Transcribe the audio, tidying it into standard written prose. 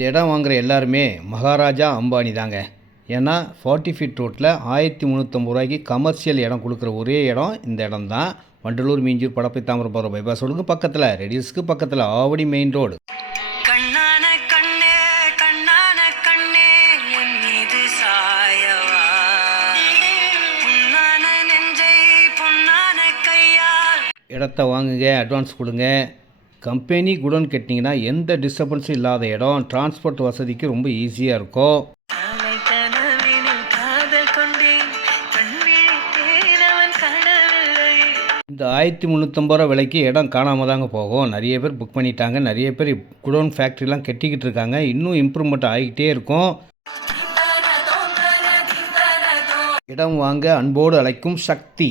இந்த இடம் வாங்குகிற எல்லாருமே மகாராஜா அம்பானி தாங்க. ஏன்னா 40 ஃபீட் ரோட்டில் 1350 ரூபாய்க்கு கமர்ஷியல் இடம் கொடுக்குற ஒரே இடம் இந்த இடம் தான். வண்டலூர், மீஞ்சூர், படப்பை, தாமிரபரணி பைபாஸ் ரோடுக்கு பக்கத்தில், ரெடியூஸ்க்கு பக்கத்தில், ஆவடி மெயின் ரோடு. இடத்த வாங்குங்க, அட்வான்ஸ் கொடுங்க. கம்பெனி குடோன் கட்டினீங்கன்னா எந்த டிஸ்டர்பன்ஸும் இல்லாத இடம், டிரான்ஸ்போர்ட் வசதிக்கு ரொம்ப ஈஸியாக இருக்கும். இந்த 1350 ரூபா விலைக்கு இடம் காணாமல் தாங்க போகும். நிறைய பேர் புக் பண்ணிட்டாங்க. நிறைய பேர் குடோன் ஃபேக்ட்ரிலாம் கட்டிக்கிட்டு இருக்காங்க. இன்னும் இம்ப்ரூவ்மெண்ட் ஆகிக்கிட்டே இருக்கும். இடம் வாங்க அன்போடு அழைக்கும் சக்தி.